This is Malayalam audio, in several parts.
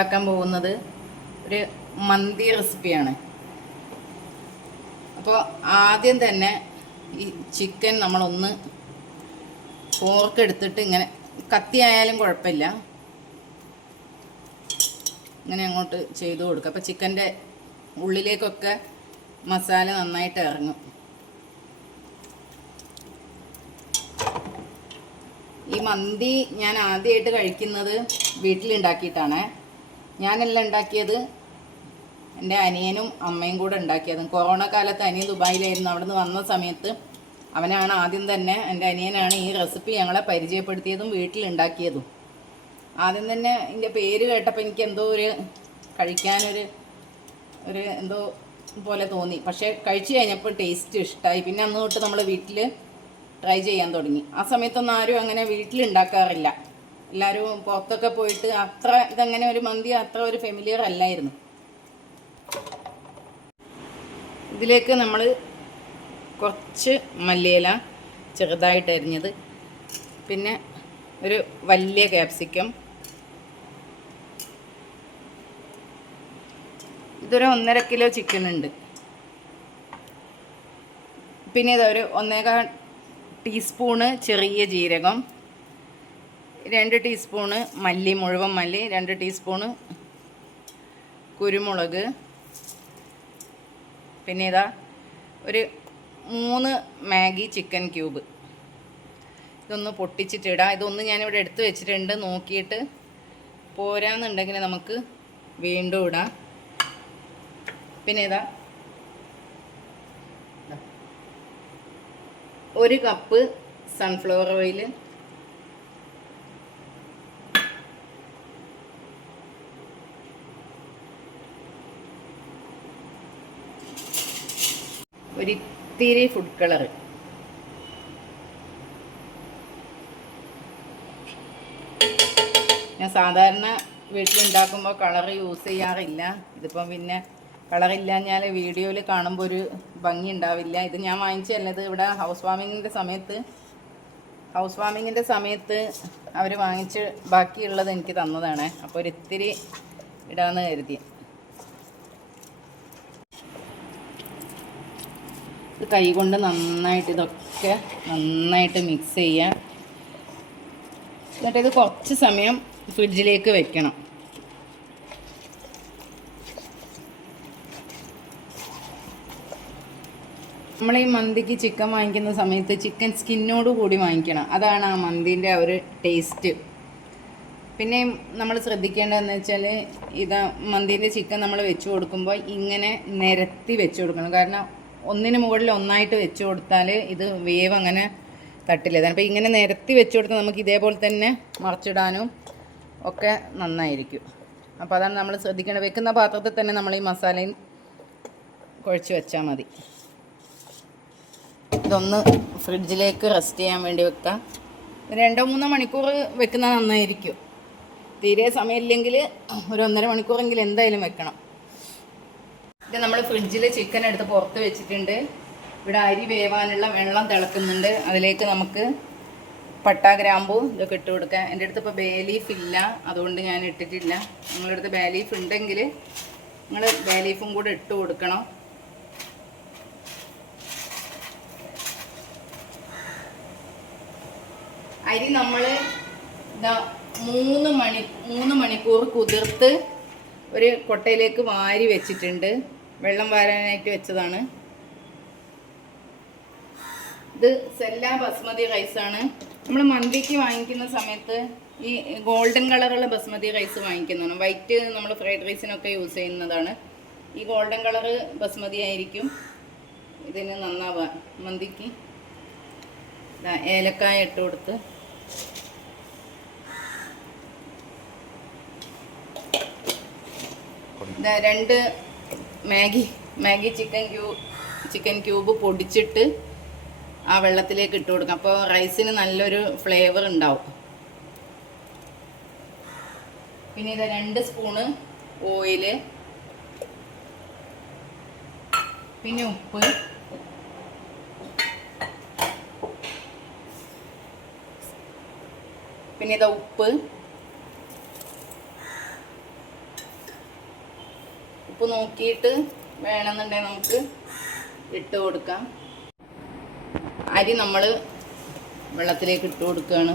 ഉണ്ടാക്കാൻ പോകുന്നത് ഒരു മന്തി റെസിപ്പിയാണ്. അപ്പോൾ ആദ്യം തന്നെ ഈ ചിക്കൻ നമ്മളൊന്ന് ഫോർക്ക് എടുത്തിട്ട് ഇങ്ങനെ, കത്തിയായാലും കുഴപ്പമില്ല, ഇങ്ങനെ അങ്ങോട്ട് ചെയ്ത് കൊടുക്കുക. അപ്പോൾ ചിക്കൻ്റെ ഉള്ളിലേക്കൊക്കെ മസാല നന്നായിട്ട് ഇറങ്ങും. ഈ മന്തി ഞാൻ ആദ്യമായിട്ട് കഴിക്കുന്നത് വീട്ടിലുണ്ടാക്കിയിട്ടാണ്. ഞാനല്ല ഉണ്ടാക്കിയത്, എൻ്റെ അനിയനും അമ്മയും കൂടെ ഉണ്ടാക്കിയതും. കൊറോണ കാലത്ത് അനിയൻ ദുബായിലായിരുന്നു. അവിടെ നിന്ന് വന്ന സമയത്ത് അവനാണ് ആദ്യം തന്നെ, എൻ്റെ അനിയനാണ് ഈ റെസിപ്പി ഞങ്ങളെ പരിചയപ്പെടുത്തിയതും വീട്ടിലുണ്ടാക്കിയതും. ആദ്യം തന്നെ ഇതിൻ്റെ പേര് കേട്ടപ്പോൾ എനിക്ക് എന്തോ കഴിക്കാനൊരു എന്തോ പോലെ തോന്നി. പക്ഷേ കഴിച്ചു കഴിഞ്ഞപ്പോൾ ടേസ്റ്റ് ഇഷ്ടമായി. പിന്നെ അന്ന് തൊട്ട് നമ്മൾ വീട്ടിൽ ട്രൈ ചെയ്യാൻ തുടങ്ങി. ആ സമയത്തൊന്നും ആരും അങ്ങനെ വീട്ടിലുണ്ടാക്കാറില്ല. എല്ലാവരും പുറത്തൊക്കെ പോയിട്ട് അത്ര ഇതങ്ങനെ ഒരു മന്തി അത്ര ഒരു ഫെമിലിയർ അല്ലായിരുന്നു. ഇതിലേക്ക് നമ്മൾ കുറച്ച് മല്ലിയില ചെറുതായിട്ട് അരിഞ്ഞത്, പിന്നെ ഒരു വലിയ ക്യാപ്സിക്കം, ഇതൊരു 1.5 കിലോ ചിക്കൻ ഉണ്ട്. പിന്നെ ഇതൊരു 1.25 ടീസ്പൂണ് ചെറിയ ജീരകം, 2 ടീസ്പൂണ് മല്ലി, മുഴുവൻ മല്ലി, 2 ടീസ്പൂണ് കുരുമുളക്, പിന്നെ ഇതാ ഒരു 3 മാഗി ചിക്കൻ ക്യൂബ്. ഇതൊന്ന് പൊട്ടിച്ചിട്ടിടാം. ഇതൊന്ന് ഞാനിവിടെ എടുത്ത് വെച്ചിട്ടുണ്ട്. നോക്കിയിട്ട് പോരാന്നുണ്ടെങ്കിൽ നമുക്ക് വീണ്ടും ഇടാം. പിന്നെ ഇതാ 1 കപ്പ് സൺഫ്ലവർ ഓയിൽ, ഒരിത്തിരി ഫുഡ് കളർ, ഞാൻ സാധാരണ വീട്ടിലുണ്ടാക്കുമ്പോൾ കളർ യൂസ് ചെയ്യാറില്ല. ഇതിപ്പം പിന്നെ കളറില്ലാഞ്ഞാൽ വീഡിയോയിൽ കാണുമ്പോൾ ഒരു ഭംഗി ഉണ്ടാവില്ല. ഇത് ഞാൻ വാങ്ങിച്ചതല്ല, ഇത് ഇവിടെ ഹൗസ് വാമിങ്ങിൻ്റെ സമയത്ത് അവർ വാങ്ങിച്ച് ബാക്കിയുള്ളത് എനിക്ക് തന്നതാണ്. അപ്പോൾ ഒരിത്തിരി ഇടാമെന്ന് കരുതി. ഇത് കൈ കൊണ്ട് നന്നായിട്ട് ഇതൊക്കെ നന്നായിട്ട് മിക്സ് ചെയ്യാം. എന്നിട്ട് ഇത് കുറച്ച് സമയം ഫ്രിഡ്ജിലേക്ക് വെക്കണം. നമ്മൾ ഈ മന്തിക്ക് ചിക്കൻ വാങ്ങിക്കുന്ന സമയത്ത് ചിക്കൻ സ്കിന്നോട് കൂടി വാങ്ങിക്കണം. അതാണ് ആ മന്തീൻ്റെ ഒരു ടേസ്റ്റ്. പിന്നെ നമ്മൾ ശ്രദ്ധിക്കേണ്ടതെന്ന് വെച്ചാൽ, മന്തീൻ്റെ ചിക്കൻ നമ്മൾ വെച്ച് കൊടുക്കുമ്പോൾ ഇങ്ങനെ നിരത്തി വെച്ച് കൊടുക്കണം. കാരണം ഒന്നിന് മുകളിൽ ഒന്നായിട്ട് വെച്ച് കൊടുത്താൽ ഇത് വേവ് അങ്ങനെ തട്ടില്ല. അപ്പോൾ ഇങ്ങനെ നിരത്തി വെച്ച് കൊടുത്താൽ നമുക്ക് ഇതേപോലെ തന്നെ മറിച്ചിടാനും ഒക്കെ നന്നായിരിക്കും. അപ്പോൾ അതാണ് നമ്മൾ ശ്രദ്ധിക്കേണ്ടത്. വെക്കുന്ന പാത്രത്തിൽ തന്നെ നമ്മൾ ഈ മസാലയും കുഴച്ച് വെച്ചാൽ മതി. ഇതൊന്ന് ഫ്രിഡ്ജിലേക്ക് റെസ്റ്റ് ചെയ്യാൻ വേണ്ടി വെക്കാം. 2-3 മണിക്കൂർ വെക്കുന്നത് നന്നായിരിക്കും. തീരെ സമയമില്ലെങ്കിൽ ഒരു 1.5 മണിക്കൂറെങ്കിലും എന്തായാലും വെക്കണം. ഇത് നമ്മൾ ഫ്രിഡ്ജിൽ ചിക്കൻ എടുത്ത് പുറത്ത് വെച്ചിട്ടുണ്ട്. ഇവിടെ അരി വേവാനുള്ള വെള്ളം തിളക്കുന്നുണ്ട്. അതിലേക്ക് നമുക്ക് പട്ട, ഗ്രാമ്പൂ ഇതൊക്കെ ഇട്ട് കൊടുക്കാം. എൻ്റെ അടുത്ത് ഇപ്പോൾ ബേ ലീഫ് ഇല്ല, അതുകൊണ്ട് ഞാൻ ഇട്ടിട്ടില്ല. നിങ്ങളുടെ അടുത്ത് ബേ ലീഫ് ഉണ്ടെങ്കിൽ നിങ്ങൾ ബേ ലീഫും കൂടെ ഇട്ട് കൊടുക്കണം. അരി നമ്മൾ 3 മണിക്കൂർ കുതിർത്ത് ഒരു കൊട്ടയിലേക്ക് വാരി വെച്ചിട്ടുണ്ട്. വെള്ളം വാരാനായിട്ട് വെച്ചതാണ്. ഇത് സെല്ല ബസ്മതി റൈസാണ്. നമ്മൾ മന്തിക്ക് വാങ്ങിക്കുന്ന സമയത്ത് ഈ ഗോൾഡൻ കളറുള്ള ബസ്മതി റൈസ് വാങ്ങിക്കുന്നതാണ്. വൈറ്റ് നമ്മൾ ഫ്രൈഡ് റൈസിനൊക്കെ യൂസ് ചെയ്യുന്നതാണ്. ഈ ഗോൾഡൻ കളറ് ബസ്മതി ആയിരിക്കും ഇതിന് നന്നാവുക. മന്തിക്ക് ഏലക്കായ ഇട്ട് കൊടുത്ത് ഇതാ 2 മാഗി ചിക്കൻ ക്യൂബ് പൊടിച്ചിട്ട് ആ വെള്ളത്തിലേക്ക് ഇട്ട് കൊടുക്കാം. അപ്പോൾ റൈസിന് നല്ലൊരു ഫ്ലേവർ ഉണ്ടാവും. പിന്നെ ഇത് 2 സ്പൂണ് ഓയില്, പിന്നെ ഉപ്പ്, പിന്നെ ഇതാ ഉപ്പ്, നോക്കിയിട്ട് വേണമെന്നുണ്ടെങ്കിൽ നമുക്ക് ഇട്ട് കൊടുക്കാം. അരി നമ്മൾ വെള്ളത്തിലേക്ക് ഇട്ട് കൊടുക്കുകയാണ്.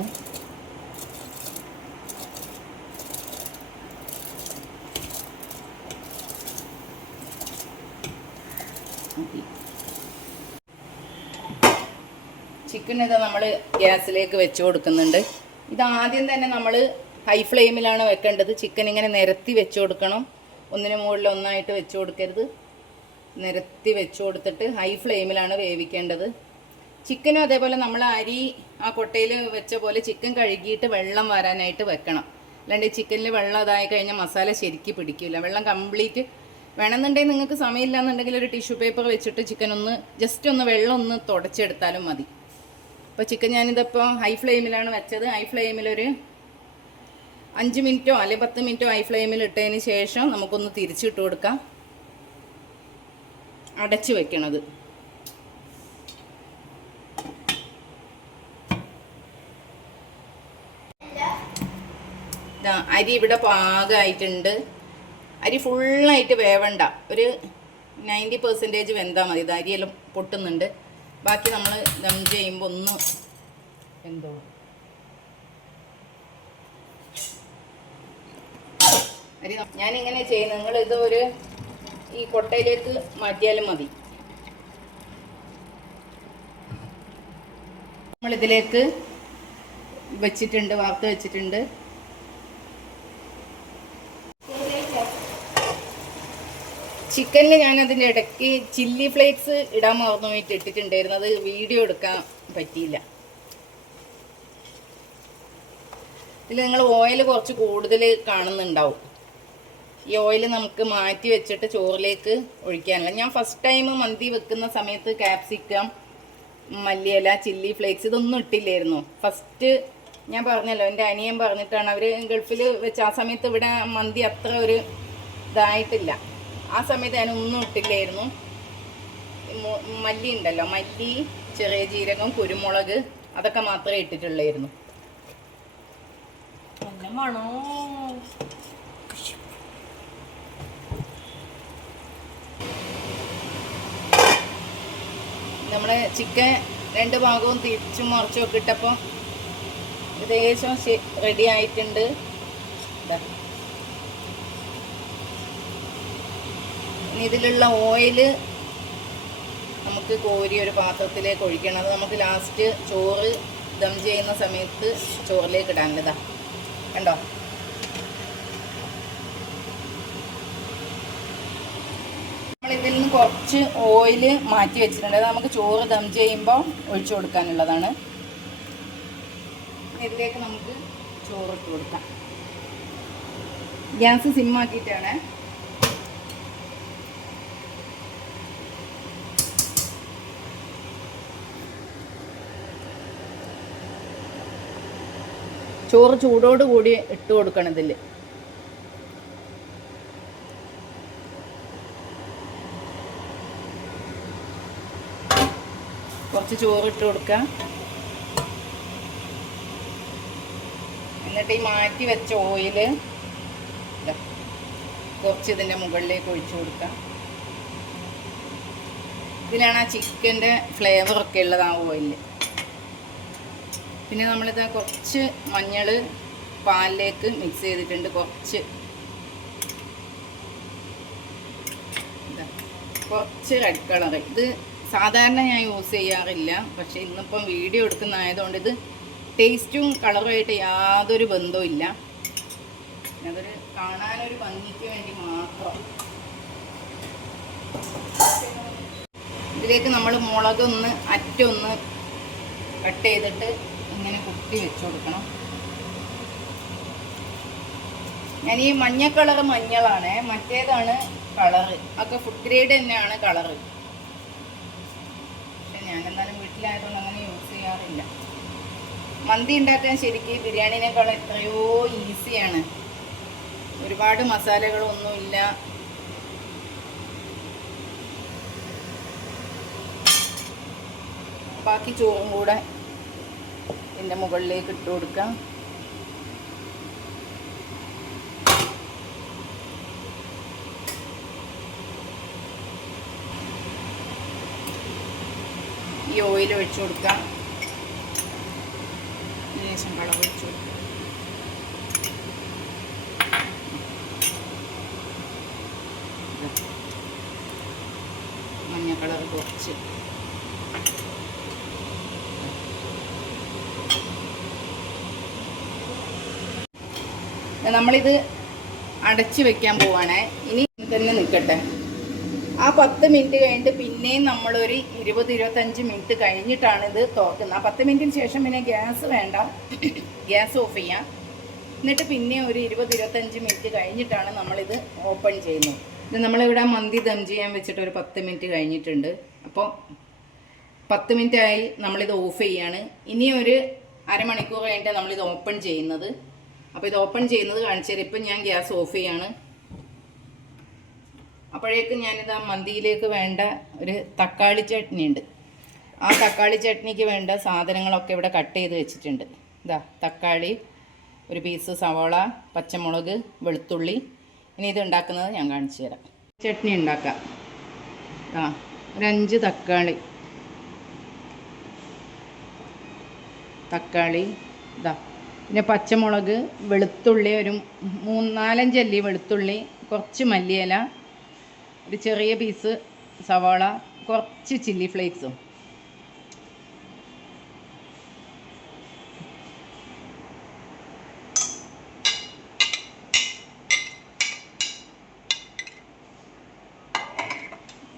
ചിക്കൻ ഇത് നമ്മൾ ഗ്യാസിലേക്ക് വെച്ച് കൊടുക്കുന്നുണ്ട്. ഇത് ആദ്യം തന്നെ നമ്മൾ ഹൈ ഫ്ലെയിമിലാണ് വെക്കേണ്ടത്. ചിക്കൻ ഇങ്ങനെ നിരത്തി വെച്ച് കൊടുക്കണം. ഒന്നിന് മുകളിൽ ഒന്നായിട്ട് വെച്ച് കൊടുക്കരുത്. നിരത്തി വെച്ച് കൊടുത്തിട്ട് ഹൈ ഫ്ലെയിമിലാണ് വേവിക്കേണ്ടത്. ചിക്കനും അതേപോലെ നമ്മൾ അരി ആ കൊട്ടയിൽ വെച്ച പോലെ ചിക്കൻ കഴുകിയിട്ട് വെള്ളം വരാനായിട്ട് വെക്കണം. അല്ലാണ്ട് ചിക്കനിൽ വെള്ളം ഇതായി കഴിഞ്ഞാൽ മസാല ശരിക്ക് പിടിക്കില്ല. വെള്ളം കംപ്ലീറ്റ് വേണമെന്നുണ്ടെങ്കിൽ നിങ്ങൾക്ക് സമയമില്ല എന്നുണ്ടെങ്കിൽ ഒരു ടിഷ്യൂ പേപ്പർ വെച്ചിട്ട് ചിക്കൻ ഒന്ന് ജസ്റ്റ് ഒന്ന് വെള്ളം ഒന്ന് തുടച്ചെടുത്താലും മതി. അപ്പോൾ ചിക്കൻ ഞാനിതിപ്പോൾ ഹൈ ഫ്ലെയിമിലാണ് വെച്ചത്. ഹൈ ഫ്ലെയിമിലൊരു 5 മിനിറ്റോ അല്ലെങ്കിൽ 10 മിനിറ്റോ ഹൈ ഫ്ലെയിമിൽ ഇട്ടതിന് ശേഷം നമുക്കൊന്ന് തിരിച്ചിട്ട് കൊടുക്കാം. അടച്ച് വെക്കണത്. അരി ഇവിടെ പാകമായിട്ടുണ്ട്. അരി ഫുള്ളായിട്ട് വേവണ്ട, ഒരു 90% വെന്താൽ മതി. ഇത് അരിയെല്ലാം പൊട്ടുന്നുണ്ട്. ബാക്കി നമ്മൾ ദം ചെയ്യുമ്പോൾ ഒന്ന് എന്തോ അരി ഞാനിങ്ങനെ ചെയ്യുന്നത്. നിങ്ങൾ ഇത് ഒരു ഈ കൊട്ടയിലേക്ക് മാറ്റിയാലും മതി. നമ്മളിതിലേക്ക് വെച്ചിട്ടുണ്ട്, വാർത്ത് വെച്ചിട്ടുണ്ട്. ചിക്കനിൽ ഞാനതിൻ്റെ ഇടയ്ക്ക് ചില്ലി ഫ്ലേക്സ് ഇടാൻ മറന്നു പോയിട്ട് ഇട്ടിട്ടുണ്ടായിരുന്നു. അത് വീഡിയോ എടുക്കാൻ പറ്റിയില്ല. ഇതിൽ നിങ്ങൾ ഓയിൽ കുറച്ച് കൂടുതൽ കാണുന്നുണ്ടാവും. ഈ ഓയിൽ നമുക്ക് മാറ്റി വെച്ചിട്ട് ചോറിലേക്ക് ഒഴിക്കാനില്ല. ഞാൻ ഫസ്റ്റ് ടൈം മന്തി വെക്കുന്ന സമയത്ത് ക്യാപ്സിക്കം, മല്ലിയില, ചില്ലി ഫ്ലേക്സ് ഇതൊന്നും ഇട്ടില്ലായിരുന്നു. ഫസ്റ്റ് ഞാൻ പറഞ്ഞല്ലോ, എൻ്റെ അനിയൻ പറഞ്ഞിട്ടാണ്. അവർ ഗൾഫിൽ വെച്ച് ആ സമയത്ത് ഇവിടെ മന്തി അത്ര ഒരു ഇതായിട്ടില്ല. ആ സമയത്ത് ഞാനൊന്നും ഇട്ടില്ലായിരുന്നു. മല്ലി ഉണ്ടല്ലോ, മല്ലി, ചെറിയ ജീരകം, കുരുമുളക് അതൊക്കെ മാത്രമേ ഇട്ടിട്ടുള്ളായിരുന്നു. നമ്മള് ചിക്കൻ 2 ഭാഗവും തിരിച്ചും മറിച്ചും ഒക്കെ ഇട്ടപ്പോൾ ഏകദേശം റെഡി ആയിട്ടുണ്ട്. ഇനി ഇതിലുള്ള ഓയില് നമുക്ക് കോരി ഒരു പാത്രത്തിലേക്ക് ഒഴിക്കണം. അത് നമുക്ക് ലാസ്റ്റ് ചോറ് ദം ചെയ്യുന്ന സമയത്ത് ചോറിലേക്ക് ഇടാനുള്ളതാ. കണ്ടോ, നമ്മളിതിൽ നിന്ന് കുറച്ച് ഓയില് മാറ്റി വെച്ചിട്ടുണ്ട്. അത് നമുക്ക് ചോറ് ദം ചെയ്യുമ്പോൾ ഒഴിച്ചു കൊടുക്കാനുള്ളതാണ്. ഇതിലേക്ക് നമുക്ക് ചോറിട്ട് കൊടുക്കാം. ഗ്യാസ് സിമ്മാക്കിയിട്ടാണ്. ചോറ് ചൂടോട് കൂടി ഇട്ട് കൊടുക്കണം. ഇതിൽ കുറച്ച് ചോറ് ഇട്ട് കൊടുക്കുക. എന്നിട്ട് ഈ മാറ്റി വെച്ച ഓയില് കുറച്ച് ഇതിൻ്റെ മുകളിലേക്ക് ഒഴിച്ചു കൊടുക്കുക. ഇതിലാണ് ആ ചിക്കൻ്റെ ഫ്ലേവറൊക്കെ ഉള്ളത്, ആ ഓയില്. പിന്നെ നമ്മളിത് കുറച്ച് മഞ്ഞൾ പാലിലേക്ക് മിക്സ് ചെയ്തിട്ടുണ്ട്. കുറച്ച് റെഡ് കളർ. ഇത് സാധാരണ ഞാൻ യൂസ് ചെയ്യാറില്ല, പക്ഷെ ഇന്നിപ്പം വീഡിയോ എടുക്കുന്നതായതുകൊണ്ട് ഇത് ടേസ്റ്റും കളറുമായിട്ട് യാതൊരു ബന്ധവും ഇല്ല. അതൊരു കാണാനൊരു ഭംഗിക്ക് വേണ്ടി മാത്രം. ഇതിലേക്ക് നമ്മൾ മുളകൊന്ന് അറ്റൊന്ന് കട്ട് ചെയ്തിട്ട് ഇങ്ങനെ കുത്തി വെച്ച് കൊടുക്കണം. ഞാൻ ഈ മഞ്ഞ കളറ് മഞ്ഞളാണ്, മറ്റേതാണ് കളറ്. ഒക്കെ ഫുഡ് ഗ്രേഡ് തന്നെയാണ് കളറ്. പക്ഷെ ഞാനെന്നാലും വീട്ടിലായതുകൊണ്ട് അങ്ങനെ യൂസ് ചെയ്യാറില്ല. മന്തി ഉണ്ടാക്കാൻ ശരിക്കും ബിരിയാണിനേക്കാൾ എത്രയോ ഈസിയാണ്. ഒരുപാട് മസാലകളൊന്നുമില്ല. ബാക്കി ചോറും കൂടെ ഇതിൻ്റെ മുകളിലേക്ക് ഇട്ട് കൊടുക്കാം. ഈ ഓയിൽ ഒഴിച്ചു കൊടുക്കാം. ലേശം കളർ ഒഴിച്ചു കൊടുക്കാം. മഞ്ഞ കളർ കുറച്ച്. നമ്മളിത് അടച്ച് വെക്കാൻ പോവാണേ. ഇനി തന്നെ നിൽക്കട്ടെ. ആ 10 മിനിറ്റ് കഴിഞ്ഞിട്ട് പിന്നെയും നമ്മളൊരു 20-25 മിനിറ്റ് കഴിഞ്ഞിട്ടാണ് ഇത് തുറക്കുന്നത്. ആ 10 മിനിറ്റിന് ശേഷം പിന്നെ ഗ്യാസ് വേണ്ട, ഗ്യാസ് ഓഫ് ചെയ്യാം. എന്നിട്ട് പിന്നെ ഒരു 20-25 മിനിറ്റ് കഴിഞ്ഞിട്ടാണ് നമ്മളിത് ഓപ്പൺ ചെയ്യുന്നത്. ഇത് നമ്മളിവിടെ മന്തി ദം ചെയ്യാൻ വെച്ചിട്ട് ഒരു 10 മിനിറ്റ് കഴിഞ്ഞിട്ടുണ്ട്. അപ്പോൾ 10 മിനിറ്റ് ആയി, നമ്മളിത് ഓഫ് ചെയ്യാണ്. ഇനി ഒരു അരമണിക്കൂർ കഴിഞ്ഞിട്ട് നമ്മളിത് ഓപ്പൺ ചെയ്യുന്നത്. അപ്പോൾ ഇത് ഓപ്പൺ ചെയ്യുന്നത് കാണിച്ചു തരാം. ഇപ്പം ഞാൻ ഗ്യാസ് ഓഫ് ചെയ്യാണ്. അപ്പോഴേക്കും ഞാനിത് ആ മന്തിയിലേക്ക് വേണ്ട ഒരു തക്കാളി ചട്നി ഉണ്ട്. ആ തക്കാളി ചട്നിക്ക് വേണ്ട സാധനങ്ങളൊക്കെ ഇവിടെ കട്ട് ചെയ്ത് വെച്ചിട്ടുണ്ട്. ഇതാ തക്കാളി, ഒരു പീസ് സവാള, പച്ചമുളക്, വെളുത്തുള്ളി. ഇനി ഇത് ഉണ്ടാക്കുന്നത് ഞാൻ കാണിച്ചു തരാം. ചട്നി ഉണ്ടാക്കാം. ഒരു 5 തക്കാളി ഇതാ, പിന്നെ പച്ചമുളക്, വെളുത്തുള്ളി, ഒരു 3-4 അല്ലി വെളുത്തുള്ളി, കുറച്ച് മല്ലിയില, ഒരു ചെറിയ പീസ് സവാള, കുറച്ച് ചില്ലി ഫ്ലേക്സും.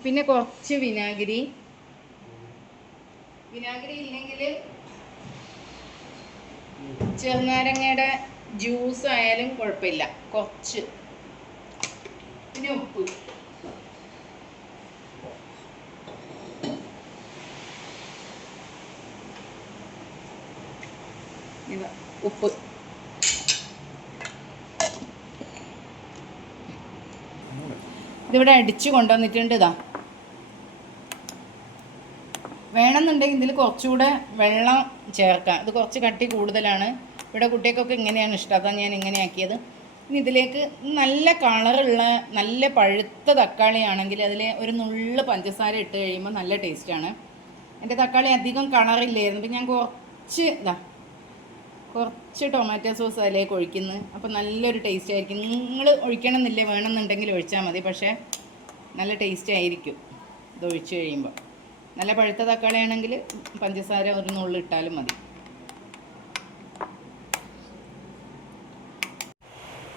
പിന്നെ കുറച്ച് വിനാഗിരി ഇല്ലെങ്കിൽ ചെറുനാരങ്ങയുടെ ജ്യൂസ് ആയാലും കുഴപ്പമില്ല. കുറച്ച്. പിന്നെ ഉപ്പ്. ഉപ്പ് ഇതിവിടെ അടിച്ചു കൊണ്ടുവന്നിട്ടുണ്ട്. ഇതാ വേണമെന്നുണ്ടെങ്കിൽ ഇതിൽ കുറച്ചുകൂടെ വെള്ളം ചേർക്കാം. ഇത് കുറച്ച് കട്ടി കൂടുതലാണ്. ഇവിടെ കുട്ടികൾക്കൊക്കെ ഇങ്ങനെയാണ് ഇഷ്ടം. അതാണ് ഞാൻ ഇങ്ങനെ ആക്കിയത്. ഇനി ഇതിലേക്ക് നല്ല കളറുള്ള നല്ല പഴുത്ത തക്കാളി ആണെങ്കിൽ അതിൽ ഒരു നുള്ള് പഞ്ചസാര ഇട്ട് കഴിയുമ്പോൾ നല്ല ടേസ്റ്റാണ്. എൻ്റെ തക്കാളി അധികം കളറില്ലായിരുന്നു. അപ്പം ഞാൻ കുറച്ച് ടൊമാറ്റോ സോസ് അതിലേക്ക് ഒഴിക്കുന്നു. അപ്പോൾ നല്ലൊരു ടേസ്റ്റ് ആയിരിക്കും. നിങ്ങൾ ഒഴിക്കണമെന്നില്ല, വേണമെന്നുണ്ടെങ്കിൽ ഒഴിച്ചാൽ മതി. പക്ഷേ നല്ല ടേസ്റ്റ് ആയിരിക്കും ഇത് ഒഴിച്ച് കഴിയുമ്പോൾ. നല്ല പഴുത്ത തക്കാളി ആണെങ്കിൽ പഞ്ചസാര ഒരു നുള്ളി ഇട്ടാലും മതി.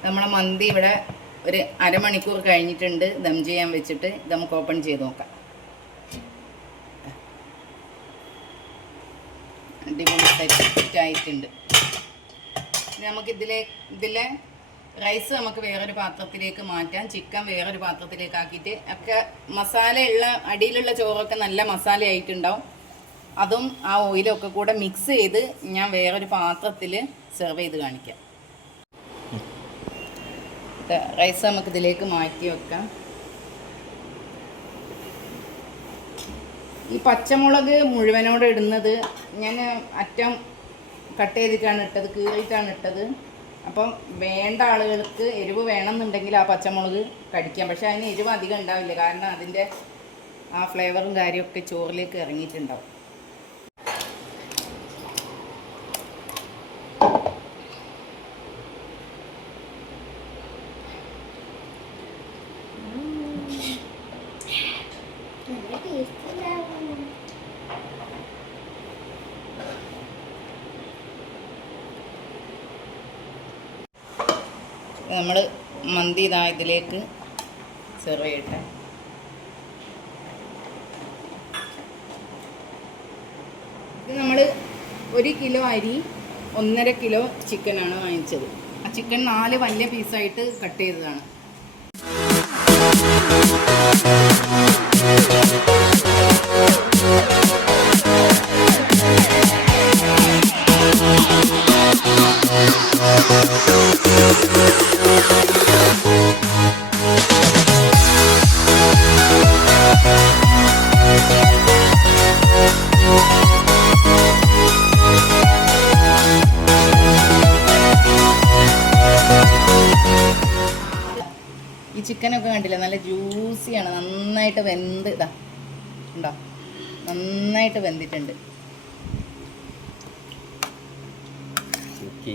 നമ്മളെ മന്തി ഇവിടെ ഒരു അരമണിക്കൂർ കഴിഞ്ഞിട്ടുണ്ട് ദം ചെയ്യാൻ വെച്ചിട്ട്. ഇത് നമുക്ക് ഓപ്പൺ ചെയ്ത് നോക്കാം. അടിപൊളി സെറ്റായിട്ടുണ്ട്. നമുക്ക് ഇതിലെ റൈസ് നമുക്ക് വേറൊരു പാത്രത്തിലേക്ക് മാറ്റാം. ചിക്കൻ വേറൊരു പാത്രത്തിലേക്ക് ആക്കിയിട്ട് ഒക്കെ മസാലയുള്ള അടിയിലുള്ള ചോറൊക്കെ നല്ല മസാല ആയിട്ടുണ്ടാവും. അതും ആ ഓയിലൊക്കെ കൂടെ മിക്സ് ചെയ്ത് ഞാൻ വേറൊരു പാത്രത്തിൽ സെർവ് ചെയ്ത് കാണിക്കാം. റൈസ് നമുക്ക് ഇതിലേക്ക് മാറ്റി വെക്കാം. ഈ പച്ചമുളക് മുഴുവനോടെ ഇടുന്നത് ഞാൻ അറ്റം കട്ട് ചെയ്തിട്ടാണ് ഇട്ടത്, കീറിയിട്ടാണ് ഇട്ടത്. അപ്പം വേണ്ട ആളുകൾക്ക് എരിവ് വേണമെന്നുണ്ടെങ്കിൽ ആ പച്ചമുളക് കടിക്കാം. പക്ഷെ അതിന് എരിവ് അധികം ഉണ്ടാവില്ല, കാരണം അതിൻ്റെ ആ ഫ്ലേവറും കാര്യമൊക്കെ ചോറിലേക്ക് ഇറങ്ങിയിട്ടുണ്ടാവും. നമ്മൾ മന്തി ഇതാ ഇതിലേക്ക് സെർവ് ചെയ്യട്ടെ. ഇത് നമ്മൾ 1 കിലോ അരി 1.5 കിലോ ചിക്കനാണ് വാങ്ങിച്ചത്. ആ ചിക്കൻ 4 വലിയ പീസായിട്ട് കട്ട് ചെയ്തതാണ്. ഈ ചിക്കനൊക്കെ കണ്ടില്ല, നല്ല ജ്യൂസിയാണ്, നന്നായിട്ട് വെന്ത് ഇതാ ഉണ്ടോ, നന്നായിട്ട് വെന്തിട്ടുണ്ട്. ഓക്കെ.